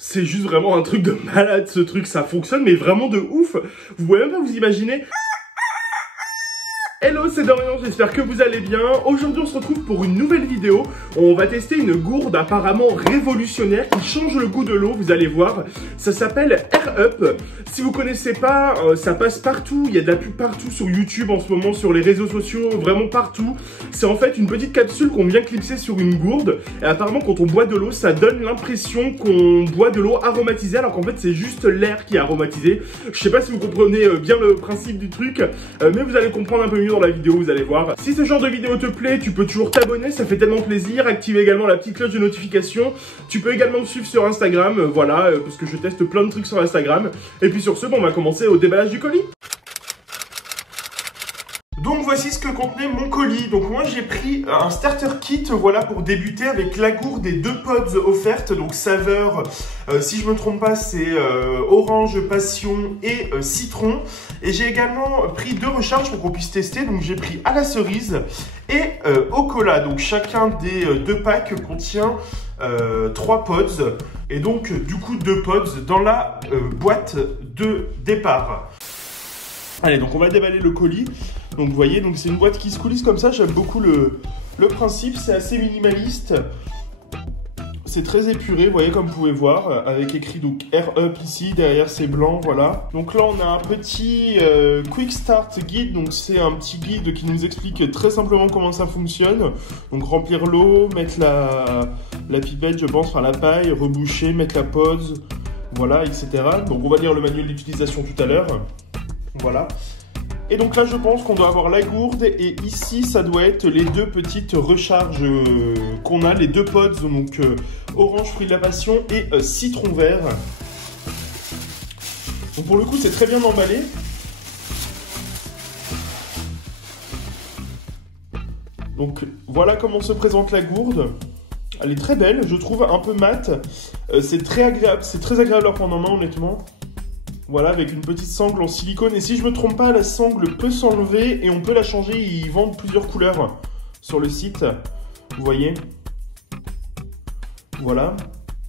C'est juste vraiment un truc de malade ce truc, ça fonctionne mais vraiment de ouf. Vous pouvez même pas vous imaginer. Hello, c'est Dorian, j'espère que vous allez bien. Aujourd'hui on se retrouve pour une nouvelle vidéo. On va tester une gourde apparemment révolutionnaire qui change le goût de l'eau, vous allez voir. Ça s'appelle Air Up. Si vous connaissez pas, ça passe partout. Il y a de la pub partout sur YouTube en ce moment, sur les réseaux sociaux, vraiment partout. C'est en fait une petite capsule qu'on vient clipser sur une gourde. Et apparemment quand on boit de l'eau, ça donne l'impression qu'on boit de l'eau aromatisée, alors qu'en fait c'est juste l'air qui est aromatisé. Je sais pas si vous comprenez bien le principe du truc, mais vous allez comprendre un peu mieux dans la vidéo, vous allez voir. Si ce genre de vidéo te plaît, tu peux toujours t'abonner, ça fait tellement plaisir. Activer également la petite cloche de notification. Tu peux également me suivre sur Instagram, voilà, parce que je teste plein de trucs sur Instagram. Et puis sur ce, bon, on va commencer au déballage du colis. Donc voici ce que contenait mon colis. Donc moi j'ai pris un starter kit, voilà, pour débuter avec la gourde et 2 pods offertes. Donc saveur, si je me trompe pas, c'est orange, passion et citron. Et j'ai également pris 2 recharges pour qu'on puisse tester. Donc j'ai pris à la cerise et au cola. Donc chacun des 2 packs contient 3 pods. Et donc du coup 2 pods dans la boîte de départ. Allez, donc on va déballer le colis. Donc vous voyez, donc c'est une boîte qui se coulisse comme ça. J'aime beaucoup le principe, c'est assez minimaliste. C'est très épuré, vous voyez, comme vous pouvez voir, avec écrit donc Air Up ici, derrière c'est blanc, voilà. Donc là on a un petit Quick Start Guide, donc c'est un petit guide qui nous explique très simplement comment ça fonctionne. Donc remplir l'eau, mettre la pipette, je pense, enfin la paille, reboucher, mettre la pause, voilà, etc. Donc on va lire le manuel d'utilisation tout à l'heure, voilà. Et donc là, je pense qu'on doit avoir la gourde et ici, ça doit être les 2 petites recharges qu'on a, les 2 pods, donc orange fruit de la passion et citron vert. Donc pour le coup, c'est très bien emballé. Donc voilà comment se présente la gourde. Elle est très belle, je trouve, un peu mate. C'est très agréable à prendre en main, honnêtement. Voilà, avec une petite sangle en silicone. Et si je me trompe pas, la sangle peut s'enlever et on peut la changer. Ils vendent plusieurs couleurs sur le site. Vous voyez. Voilà.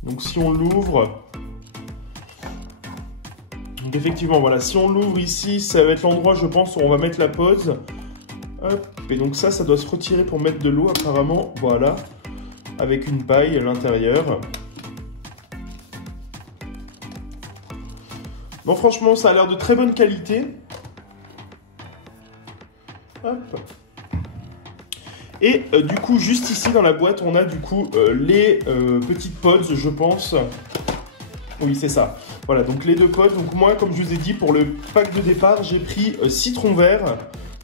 Donc si on l'ouvre... Donc effectivement, voilà. Si on l'ouvre ici, ça va être l'endroit, je pense, où on va mettre la pause. Hop. Et donc ça doit se retirer pour mettre de l'eau, apparemment. Voilà. Avec une paille à l'intérieur. Bon, franchement, ça a l'air de très bonne qualité. Hop. Et du coup, juste ici dans la boîte, on a du coup les petites pods, je pense. Oui, c'est ça. Voilà, donc les 2 pods. Donc moi, comme je vous ai dit, pour le pack de départ, j'ai pris citron vert,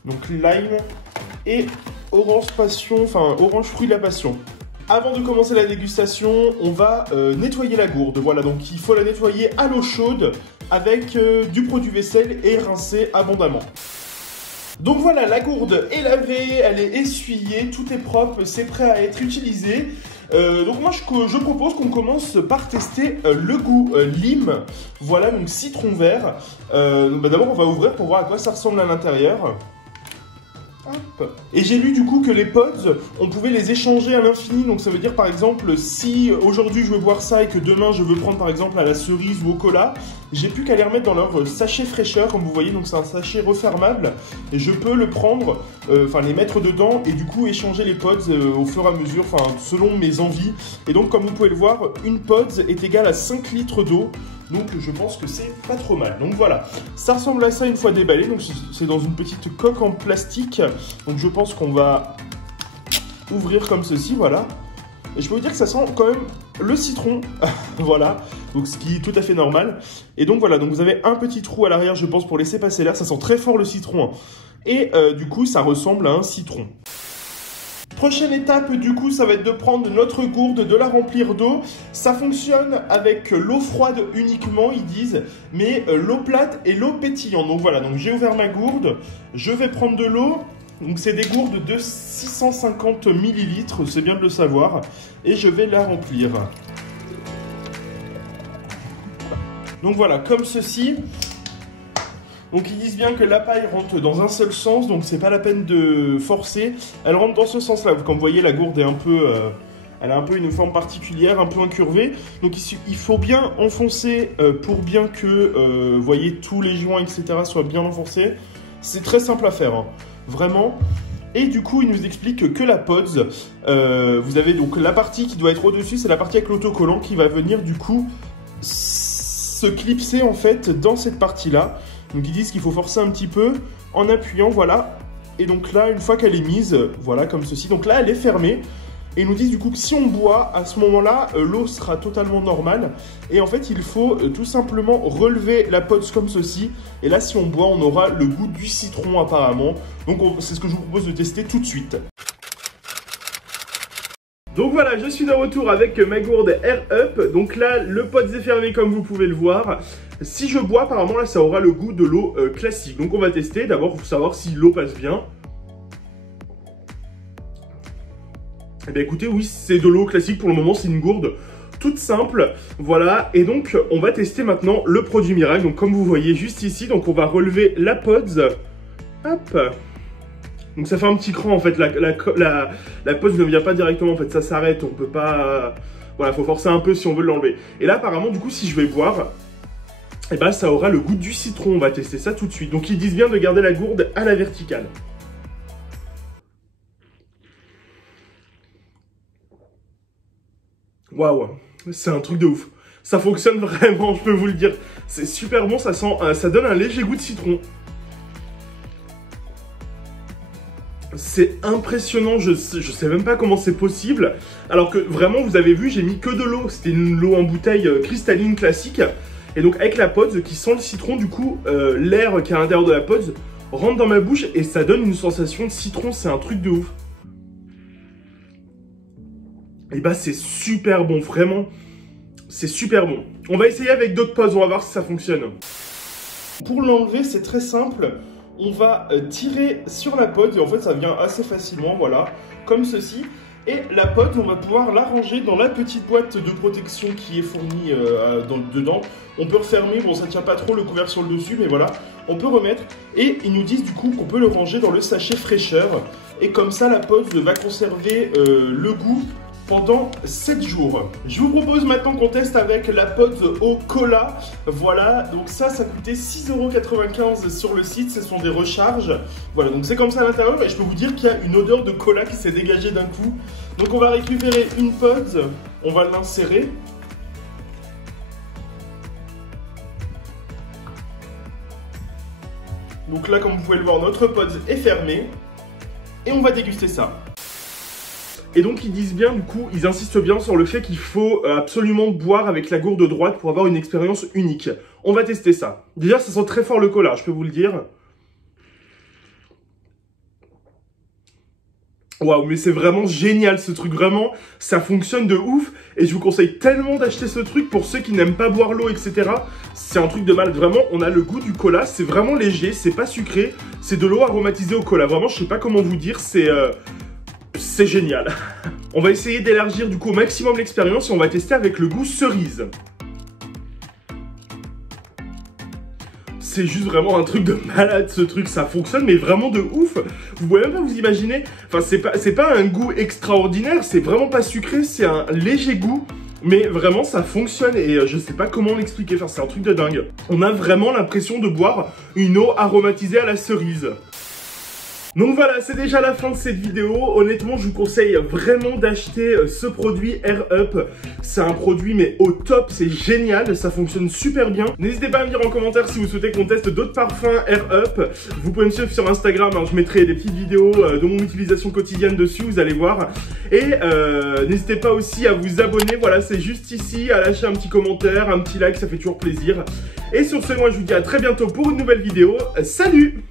donc lime, et orange passion, enfin orange fruit de la passion. Avant de commencer la dégustation, on va nettoyer la gourde. Voilà, donc il faut la nettoyer à l'eau chaude avec du produit vaisselle et rincer abondamment. Donc voilà, la gourde est lavée, elle est essuyée, tout est propre, c'est prêt à être utilisé. Donc moi je propose qu'on commence par tester le goût lime. Voilà, donc citron vert. D'abord on va ouvrir pour voir à quoi ça ressemble à l'intérieur. Hop. Et j'ai lu du coup que les pods, on pouvait les échanger à l'infini. Donc ça veut dire par exemple, si aujourd'hui je veux boire ça et que demain je veux prendre par exemple à la cerise ou au cola, j'ai plus qu'à les remettre dans leur sachet fraîcheur, comme vous voyez. Donc c'est un sachet refermable et je peux le prendre, enfin les mettre dedans et du coup échanger les pods au fur et à mesure, enfin selon mes envies. Et donc comme vous pouvez le voir, une pods est égale à 5 litres d'eau. Donc je pense que c'est pas trop mal. Donc voilà, ça ressemble à ça une fois déballé. Donc c'est dans une petite coque en plastique. Donc je pense qu'on va ouvrir comme ceci, voilà. Et je peux vous dire que ça sent quand même le citron. Voilà, donc ce qui est tout à fait normal. Et donc voilà, donc vous avez un petit trou à l'arrière, je pense, pour laisser passer l'air. Ça sent très fort le citron. Et du coup, ça ressemble à un citron. Prochaine étape, du coup, ça va être de prendre notre gourde, de la remplir d'eau. Ça fonctionne avec l'eau froide uniquement, ils disent, mais l'eau plate et l'eau pétillante. Donc voilà, donc j'ai ouvert ma gourde, je vais prendre de l'eau. Donc c'est des gourdes de 650 ml, c'est bien de le savoir. Et je vais la remplir. Donc voilà, comme ceci. Donc ils disent bien que la paille rentre dans un seul sens, donc c'est pas la peine de forcer. Elle rentre dans ce sens-là. Comme vous voyez, la gourde est un peu Elle a un peu une forme particulière, un peu incurvée. Donc il faut bien enfoncer pour bien que, vous voyez, tous les joints, etc. soient bien enfoncés. C'est très simple à faire, hein, vraiment. Et du coup, il nous explique que la Pods, vous avez donc la partie qui doit être au-dessus, c'est la partie avec l'autocollant qui va venir du coup se clipser en fait dans cette partie-là. Donc ils disent qu'il faut forcer un petit peu en appuyant, voilà. Et donc là, une fois qu'elle est mise, voilà, comme ceci. Donc là, elle est fermée. Et ils nous disent du coup que si on boit, à ce moment-là, l'eau sera totalement normale. Et en fait, il faut tout simplement relever la Pods comme ceci. Et là, si on boit, on aura le goût du citron apparemment. Donc c'est ce que je vous propose de tester tout de suite. Donc voilà, je suis de retour avec ma gourde Air Up. Donc là, le Pods est fermé comme vous pouvez le voir. Si je bois, apparemment, là, ça aura le goût de l'eau classique. Donc on va tester d'abord pour savoir si l'eau passe bien. Eh bien écoutez, oui, c'est de l'eau classique pour le moment, c'est une gourde toute simple, voilà. Et donc, on va tester maintenant le produit miracle. Donc comme vous voyez juste ici, donc on va relever la Pods. Hop. Donc ça fait un petit cran en fait, la Pods ne vient pas directement, en fait, ça s'arrête, on peut pas... Voilà, il faut forcer un peu si on veut l'enlever. Et là, apparemment, du coup, si je vais boire, eh ben, ça aura le goût du citron, on va tester ça tout de suite. Donc ils disent bien de garder la gourde à la verticale. Waouh, c'est un truc de ouf. Ça fonctionne vraiment, je peux vous le dire. C'est super bon, ça sent, ça donne un léger goût de citron. C'est impressionnant, je sais même pas comment c'est possible. Alors que vraiment, vous avez vu, j'ai mis que de l'eau. C'était une eau en bouteille cristalline classique. Et donc avec la Pods qui sent le citron, du coup, l'air qui est à l'intérieur de la Pods rentre dans ma bouche et ça donne une sensation de citron. C'est un truc de ouf. Et bah c'est super bon, vraiment, c'est super bon. On va essayer avec d'autres Pods, on va voir si ça fonctionne. Pour l'enlever, c'est très simple. On va tirer sur la Pods et en fait ça vient assez facilement, voilà, comme ceci. Et la Pods, on va pouvoir la ranger dans la petite boîte de protection qui est fournie dedans. On peut refermer, bon ça tient pas trop le couvercle sur le dessus, mais voilà, on peut remettre. Et ils nous disent du coup qu'on peut le ranger dans le sachet fraîcheur. Et comme ça la Pods va conserver le goût pendant 7 jours. Je vous propose maintenant qu'on teste avec la Pods au cola. Voilà, donc ça coûtait 6,95 € sur le site, ce sont des recharges. Voilà, donc c'est comme ça à l'intérieur et je peux vous dire qu'il y a une odeur de cola qui s'est dégagée d'un coup. Donc on va récupérer une Pods, on va l'insérer. Donc là, comme vous pouvez le voir, notre Pods est fermée et on va déguster ça. Et donc ils disent bien, du coup, ils insistent bien sur le fait qu'il faut absolument boire avec la gourde droite pour avoir une expérience unique. On va tester ça. Déjà, ça sent très fort le cola, je peux vous le dire. Waouh, mais c'est vraiment génial ce truc, vraiment, ça fonctionne de ouf. Et je vous conseille tellement d'acheter ce truc pour ceux qui n'aiment pas boire l'eau, etc. C'est un truc de malade, vraiment, on a le goût du cola, c'est vraiment léger, c'est pas sucré, c'est de l'eau aromatisée au cola. Vraiment, je sais pas comment vous dire, c'est génial. On va essayer d'élargir du coup au maximum l'expérience et on va tester avec le goût cerise. C'est juste vraiment un truc de malade ce truc, ça fonctionne mais vraiment de ouf. Vous pouvez même pas vous imaginer, enfin c'est pas un goût extraordinaire, c'est vraiment pas sucré, c'est un léger goût. Mais vraiment ça fonctionne et je sais pas comment l'expliquer, enfin c'est un truc de dingue. On a vraiment l'impression de boire une eau aromatisée à la cerise. Donc voilà, c'est déjà la fin de cette vidéo. Honnêtement, je vous conseille vraiment d'acheter ce produit Air Up. C'est un produit mais au top, c'est génial, ça fonctionne super bien. N'hésitez pas à me dire en commentaire si vous souhaitez qu'on teste d'autres parfums Air Up. Vous pouvez me suivre sur Instagram, hein, je mettrai des petites vidéos de mon utilisation quotidienne dessus, vous allez voir. Et n'hésitez pas aussi à vous abonner, voilà, c'est juste ici, à lâcher un petit commentaire, un petit like, ça fait toujours plaisir. Et sur ce, moi je vous dis à très bientôt pour une nouvelle vidéo. Salut!